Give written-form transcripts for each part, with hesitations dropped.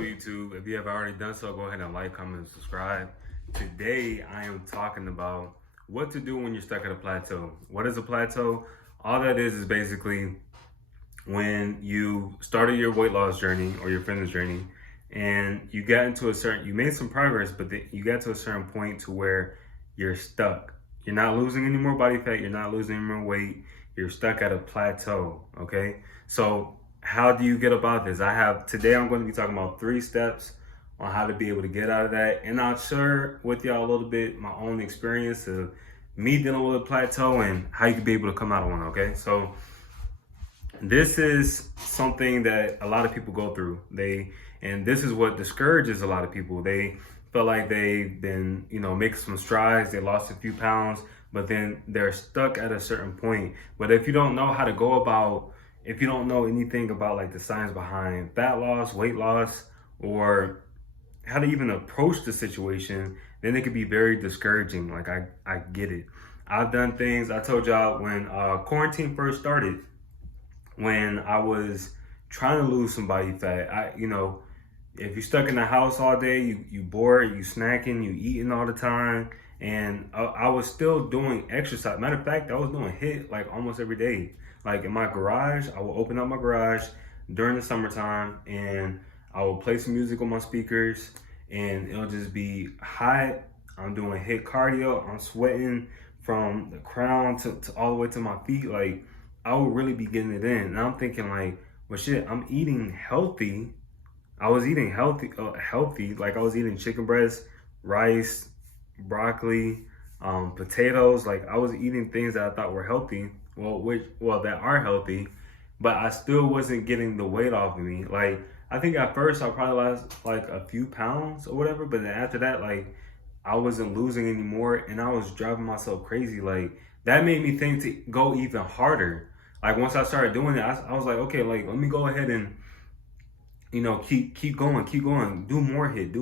up, YouTube? If you have already done so, go ahead and like, comment, and subscribe. Today, I am talking about what to do when you're stuck at a plateau. What is a plateau? All that is basically when you started your weight loss journey or your fitness journey, and you got into you made some progress, but then you got to a certain point to where you're stuck. You're not losing any more body fat. You're not losing any more weight. You're stuck at a plateau. Okay, so how do you get about this? Today I'm going to be talking about 3 steps on how to be able to get out of that, and I'll share with y'all a little bit my own experience of me dealing with a plateau and how you can be able to come out of one. Okay, so this is something that a lot of people go through. And this is what discourages a lot of people. They feel like they've been, making some strides, they lost a few pounds, but then they're stuck at a certain point. But if you don't know how to go about, if you don't know anything about like the science behind fat loss, weight loss, or how to even approach the situation, then it could be very discouraging. Like I get it. I've done things, I told y'all when quarantine first started, when I was trying to lose some body fat, if you're stuck in the house all day, you bored, you snacking, you eating all the time, and I was still doing exercise. Matter of fact, I was doing HIIT like almost every day. Like in my garage, I will open up my garage during the summertime, and I will play some music on my speakers, and it'll just be hot. I'm doing HIIT cardio. I'm sweating from the crown to all the way to my feet. Like, I would really be getting it in. And I'm thinking like, well, shit, I'm eating healthy. I was eating healthy. Like I was eating chicken breast, rice, broccoli, potatoes. Like I was eating things that I thought were healthy. That are healthy, but I still wasn't getting the weight off of me. Like I think at first I probably lost like a few pounds or whatever, but then after that, like I wasn't losing anymore, and I was driving myself crazy. Like that made me think to go even harder. Like once I started doing it, I was like, okay, like let me go ahead and keep going, do more HIIT,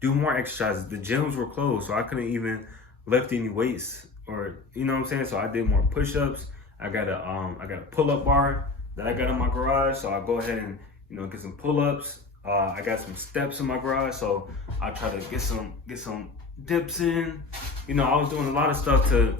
do more exercises. The gyms were closed, so I couldn't even lift any weights, or you know what I'm saying. So I did more push-ups. I got a pull-up bar that I got in my garage, so I go ahead and get some pull-ups. I got some steps in my garage, so I try to get some dips in. I was doing a lot of stuff to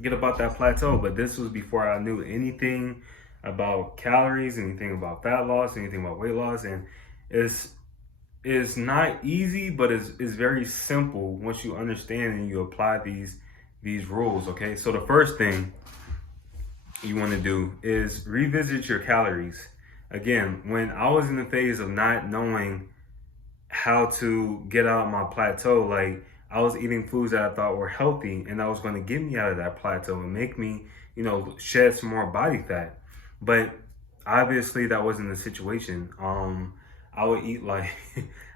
get about that plateau, but this was before I knew anything about calories, anything about fat loss, anything about weight loss. And it's not easy, but it's very simple once you understand and you apply these rules. Okay, so the first thing you want to do is revisit your calories. Again, when I was in the phase of not knowing how to get out of my plateau, like I was eating foods that I thought were healthy and that was going to get me out of that plateau and make me, shed some more body fat. But obviously that wasn't the situation. I would eat like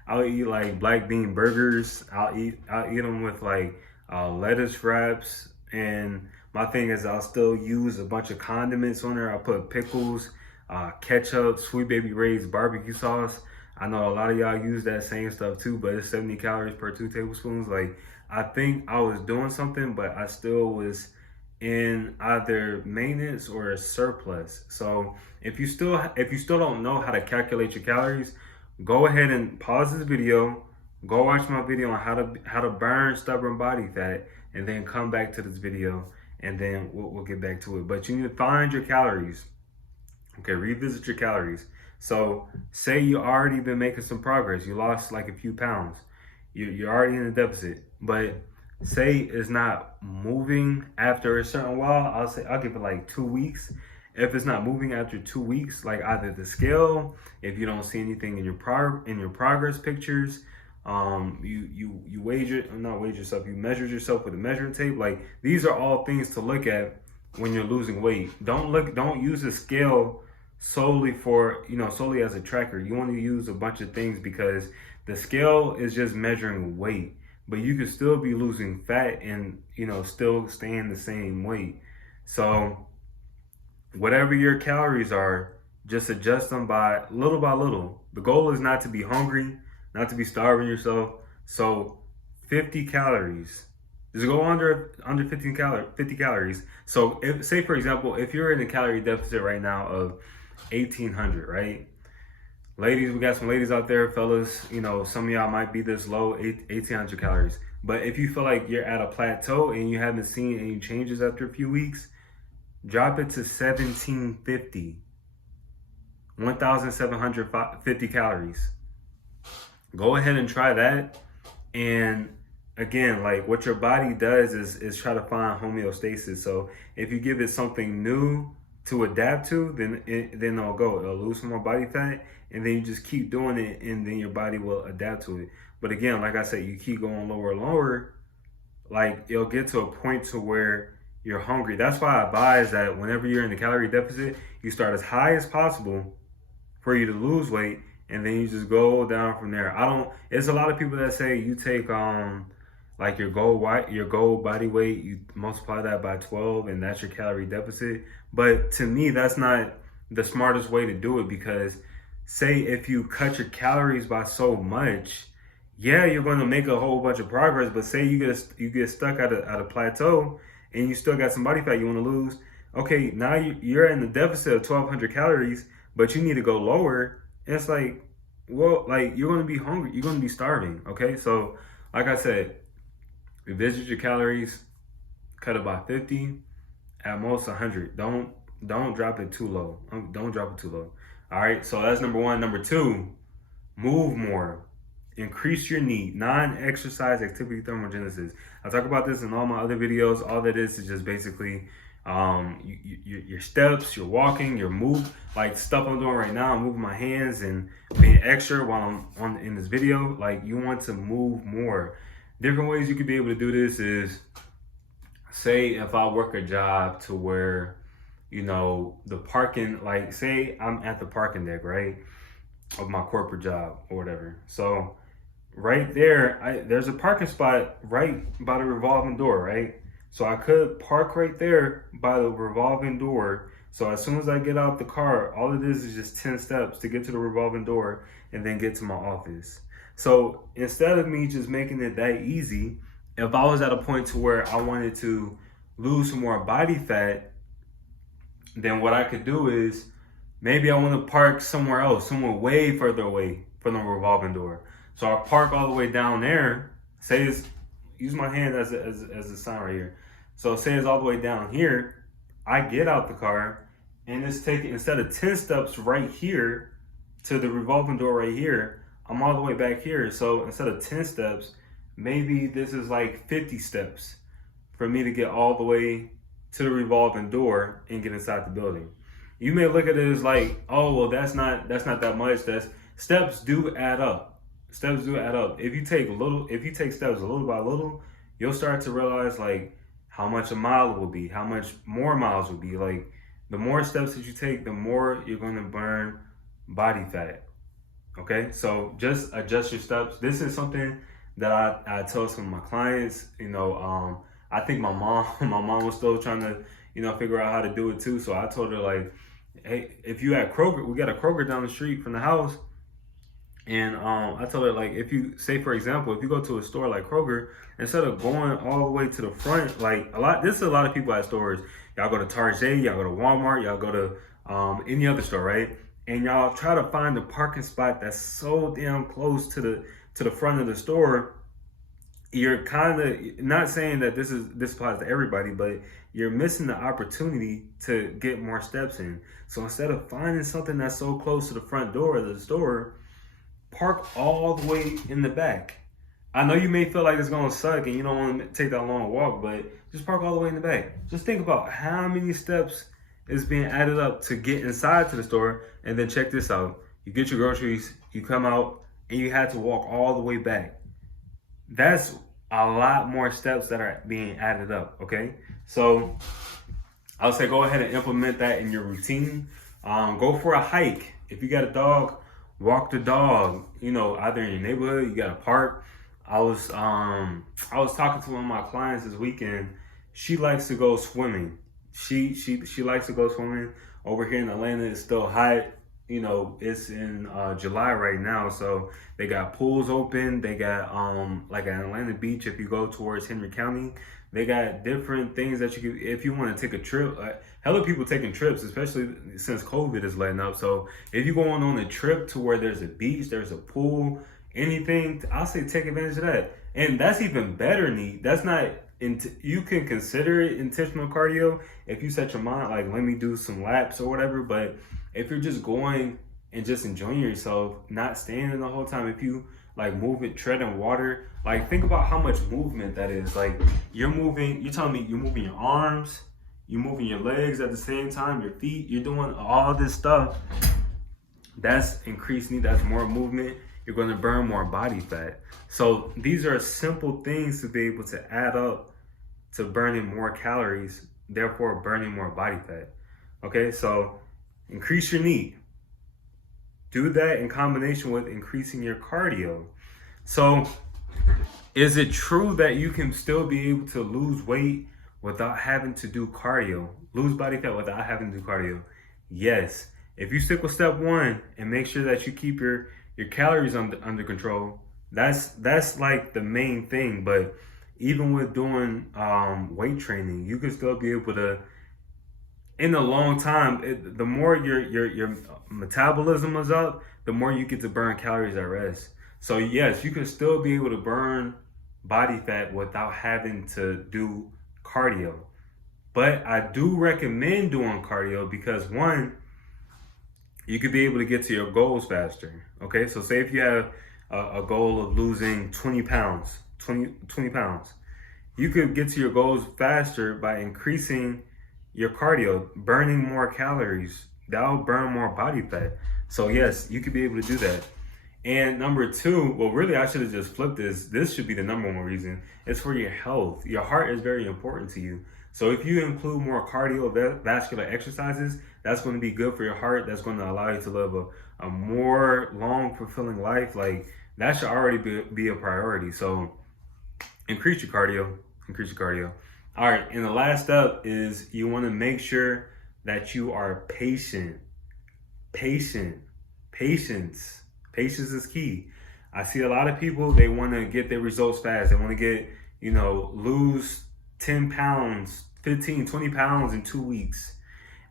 I would eat like black bean burgers. I'll eat them with like lettuce wraps, and my thing is I'll still use a bunch of condiments on there. I'll put pickles, ketchup, Sweet Baby Ray's barbecue sauce. I know a lot of y'all use that same stuff too, but it's 70 calories per 2 tablespoons. Like I think I was doing something, but I still was in either maintenance or a surplus. So if you still don't know how to calculate your calories, go ahead and pause this video, go watch my video on how to burn stubborn body fat, and then come back to this video, and then we'll get back to it. But you need to find your calories. Okay, revisit your calories. So say you already been making some progress. You lost like a few pounds. You're already in a deficit. But say it's not moving after a certain while. I'll give it like 2 weeks. If it's not moving after 2 weeks, like either the scale, if you don't see anything in your progress pictures, you measured yourself with a measuring tape. Like these are all things to look at when you're losing weight. Don't use a scale solely as a tracker. You want to use a bunch of things, because the scale is just measuring weight, but you could still be losing fat and still staying the same weight. So whatever your calories are, just adjust them by little. The goal is not to be hungry, not to be starving yourself. So 50 calories. Just go under 50 calories. So say for example, if you're in a calorie deficit right now of 1800, right? Ladies, we got some ladies out there, fellas. You know, some of y'all might be this low, 1,800 calories. But if you feel like you're at a plateau and you haven't seen any changes after a few weeks, drop it to 1,750. 1,750 calories. Go ahead and try that. And again, like what your body does is try to find homeostasis. So if you give it something new to adapt to, then it'll go. It'll lose some more body fat, and then you just keep doing it, and then your body will adapt to it. But again, like I said, you keep going lower and lower, like it'll get to a point to where you're hungry. That's why I advise that whenever you're in the calorie deficit, you start as high as possible for you to lose weight, and then you just go down from there. It's a lot of people that say you take like your goal body weight, you multiply that by 12, and that's your calorie deficit. But to me, that's not the smartest way to do it, because say if you cut your calories by so much, yeah, you're going to make a whole bunch of progress. But say you get stuck at a plateau and you still got some body fat you want to lose. Okay, now you're in the deficit of 1,200 calories, but you need to go lower. And it's like, well, like you're going to be hungry. You're going to be starving. Okay, so like I said, revisit your calories, cut it by 50, at most 100. Don't drop it too low. Don't drop it too low. All right, so that's number one. Number two, move more. Increase your NEAT, non-exercise activity thermogenesis. I talk about this in all my other videos. All that is just basically your steps, your walking, your move, like stuff I'm doing right now. I'm moving my hands and being extra while I'm in this video. Like you want to move more. Different ways you could be able to do this is, say if I work a job to where, you know, the parking, like say I'm at the parking deck, right, of my corporate job or whatever. So right there, there's a parking spot right by the revolving door, right? So I could park right there by the revolving door. So as soon as I get out the car, all it is just 10 steps to get to the revolving door and then get to my office. So instead of me just making it that easy, if I was at a point to where I wanted to lose some more body fat, then what I could do is maybe I want to park somewhere else, somewhere way further away from the revolving door. So I park all the way down there. Say it's, use my hand as a sign right here. So say it's all the way down here. I get out the car and it's taking, instead of 10 steps right here to the revolving door right here, I'm all the way back here. So instead of 10 steps, maybe this is like 50 steps for me to get all the way to the revolving door and get inside the building. You may look at it as like, oh, well, that's not that much. Steps do add up. Steps do add up. If you take steps little by little, you'll start to realize like how much a mile will be, how much more miles will be. Like the more steps that you take, the more you're going to burn body fat. Okay, so just adjust your steps. This is something that I tell some of my clients. You know, I think my mom was still trying to, you know, figure out how to do it too. So I told her like, hey, if you at Kroger, we got a Kroger down the street from the house. And I told her, like, if you, say for example, if you go to a store like Kroger, instead of going all the way to the front, like this is a lot of people at stores. Y'all go to Target, y'all go to Walmart, y'all go to any other store, right? And y'all try to find the parking spot that's so damn close to the front of the store. You're kind of not saying that this applies to everybody, but you're missing the opportunity to get more steps in. So instead of finding something that's so close to the front door of the store, park all the way in the back. I know you may feel like it's gonna suck and you don't want to take that long walk, but just park all the way in the back. Just think about how many steps is being added up to get inside to the store. And then check this out. You get your groceries, you come out, and you had to walk all the way back. That's a lot more steps that are being added up, okay? So I'll say go ahead and implement that in your routine. Go for a hike. If you got a dog, walk the dog. You know, either in your neighborhood, you got a park. I was talking to one of my clients this weekend. She likes to go swimming. She likes to go swimming. Over here in Atlanta, it's still hot. it's in July right now, so they got pools open. They got like at Atlanta Beach. If you go towards Henry County, they got different things that you can, if you want to take a trip. Hella people taking trips, especially since COVID is letting up. So if you're going on a trip to where there's a beach, there's a pool, anything, I'll say take advantage of that. And that's even better, Neat. That's not. You can consider it intentional cardio if you set your mind like, let me do some laps or whatever. But if you're just going and just enjoying yourself, not standing the whole time, if you like moving, treading water, like think about how much movement that is. Like you're telling me you're moving your arms, you're moving your legs at the same time, your feet, you're doing all this stuff. That's increasing, that's more movement. You're going to burn more body fat. So these are simple things to be able to add up to burning more calories, therefore burning more body fat. Okay, so increase your NEAT. Do that in combination with increasing your cardio. So is it true that you can still be able to lose weight without having to do cardio? Lose body fat without having to do cardio? Yes. If you stick with step one and make sure that you keep your calories under control, that's like the main thing. But even with doing weight training, you can still be able to, in a long time, the more your metabolism is up, the more you get to burn calories at rest. So yes, you can still be able to burn body fat without having to do cardio. But I do recommend doing cardio because one, you could be able to get to your goals faster. Okay, so say if you have a goal of losing 20 pounds, 20 pounds, you could get to your goals faster by increasing your cardio, burning more calories. That'll burn more body fat. So yes, you could be able to do that. And number two, well, really, I should have just flipped this. This should be the number one reason. It's for your health. Your heart is very important to you. So if you include more cardiovascular exercises, that's going to be good for your heart. That's going to allow you to live a more long, fulfilling life. Like that should already be a priority. So increase your cardio. Increase your cardio. All right. And the last step is you want to make sure that you are patient. Patience. Patience is key. I see a lot of people, they want to get their results fast. They want to get, lose 10 pounds, 15, 20 pounds in 2 weeks.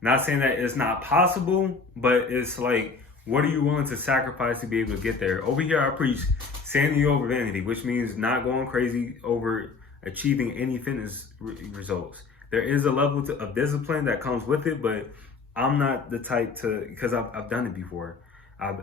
Not saying that it's not possible, but it's like, what are you willing to sacrifice to be able to get there? Over here, I preach sanity over vanity, which means not going crazy over achieving any fitness results. There is a level of discipline that comes with it, but I'm not the type to, because I've done it before. I've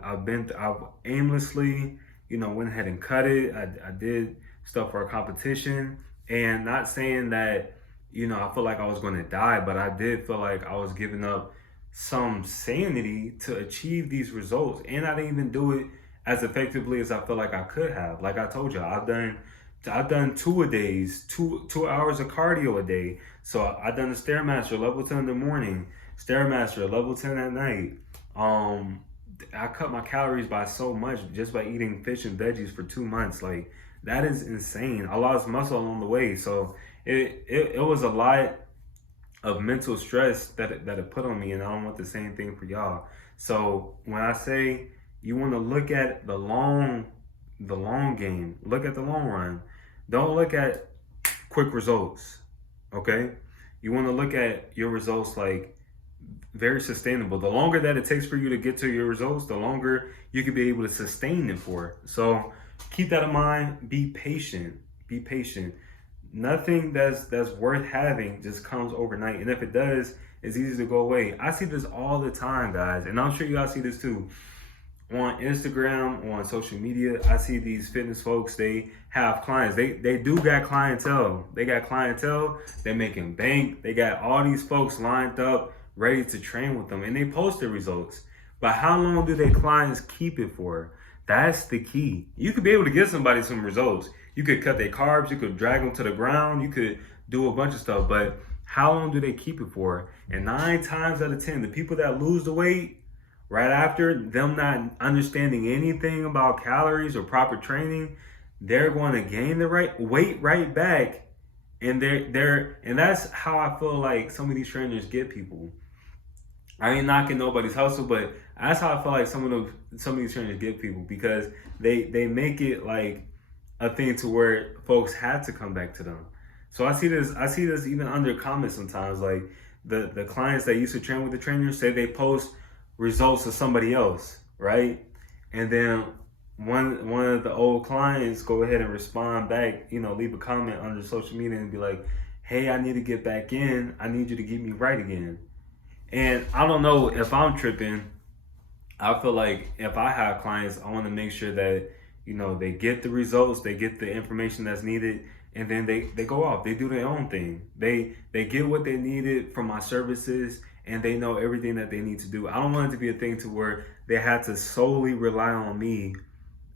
aimlessly, went ahead and cut it. I did stuff for a competition, and not saying that, I feel like I was going to die, but I did feel like I was giving up some sanity to achieve these results. And I didn't even do it as effectively as I feel like I could have. Like I told you, I've done 2 a days, 2 hours of cardio a day. So I've done the Stairmaster level 10 in the morning, Stairmaster level 10 at night. I cut my calories by so much just by eating fish and veggies for 2 months. Like that is insane. I lost muscle along the way. So it was a lot of mental stress that it put on me, and I don't want the same thing for y'all. So when I say you want to look at the long game, look at the long run. Don't look at quick results. Okay? You want to look at your results like very sustainable. The longer that it takes for you to get to your results, the longer you can be able to sustain it for. So keep that in mind. Be patient. Be patient. Nothing that's worth having just comes overnight. And if it does, it's easy to go away. I see this all the time, guys. And I'm sure you guys see this too. On Instagram, on social media, I see these fitness folks, they have clients. They do got clientele. They got clientele. They're making bank. They got all these folks lined up, ready to train with them, and they post their results. But how long do their clients keep it for? That's the key. You could be able to get somebody some results. You could cut their carbs, you could drag them to the ground, you could do a bunch of stuff, but how long do they keep it for? And 9 times out of 10, the people that lose the weight right after, them not understanding anything about calories or proper training, they're going to gain the weight right back. And and that's how I feel like some of these trainers get people. I ain't knocking nobody's hustle, but That's how I feel like some of these trainers get people, because they make it like a thing to where folks had to come back to them. So I see this even under comments sometimes, like the clients that used to train with the trainers say they post results of somebody else, right? And then one of the old clients go ahead and respond back, leave a comment under social media and be like, "Hey, I need to get back in. I need you to get me right again." And I don't know if I'm tripping. I feel like if I have clients, I want to make sure that, they get the results, they get the information that's needed, and then they go off. They do their own thing. They get what they needed from my services, and they know everything that they need to do. I don't want it to be a thing to where they had to solely rely on me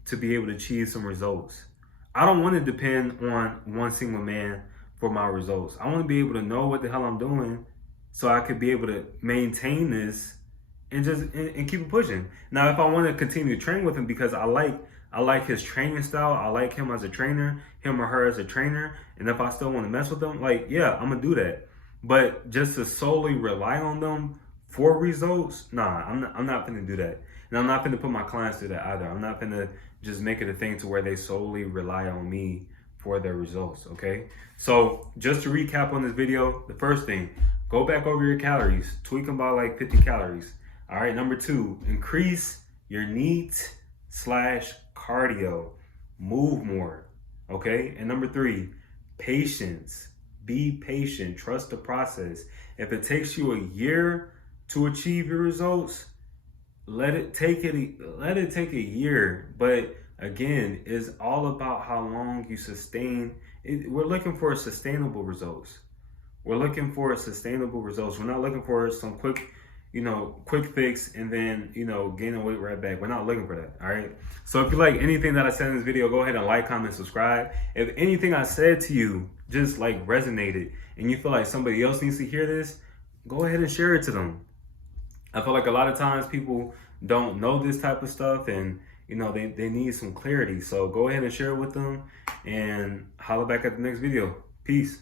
to be able to achieve some results. I don't want to depend on one single man for my results. I want to be able to know what the hell I'm doing so I could be able to maintain this and just and keep it pushing. Now, if I want to continue to train with him because I like his training style, I like him as a trainer, him or her as a trainer, and if I still want to mess with them, like, yeah, I'm gonna do that. But just to solely rely on them for results, nah, I'm not gonna do that. And I'm not gonna put my clients through that either. I'm not gonna just make it a thing to where they solely rely on me for their results, okay? So just to recap on this video, the first thing, go back over your calories, tweak them by like 50 calories. All right, number 2, increase your NEAT/cardio, move more, okay? And number 3, patience, be patient, trust the process. If it takes you a year to achieve your results, let it take a year. But again, it's all about how long you sustain it. We're looking for sustainable results. We're looking for sustainable results. We're not looking for some quick fix and then, gain the weight right back. We're not looking for that. All right. So if you like anything that I said in this video, go ahead and like, comment, subscribe. If anything I said to you just like resonated and you feel like somebody else needs to hear this, go ahead and share it to them. I feel like a lot of times people don't know this type of stuff, and they need some clarity. So go ahead and share it with them and holler back at the next video. Peace.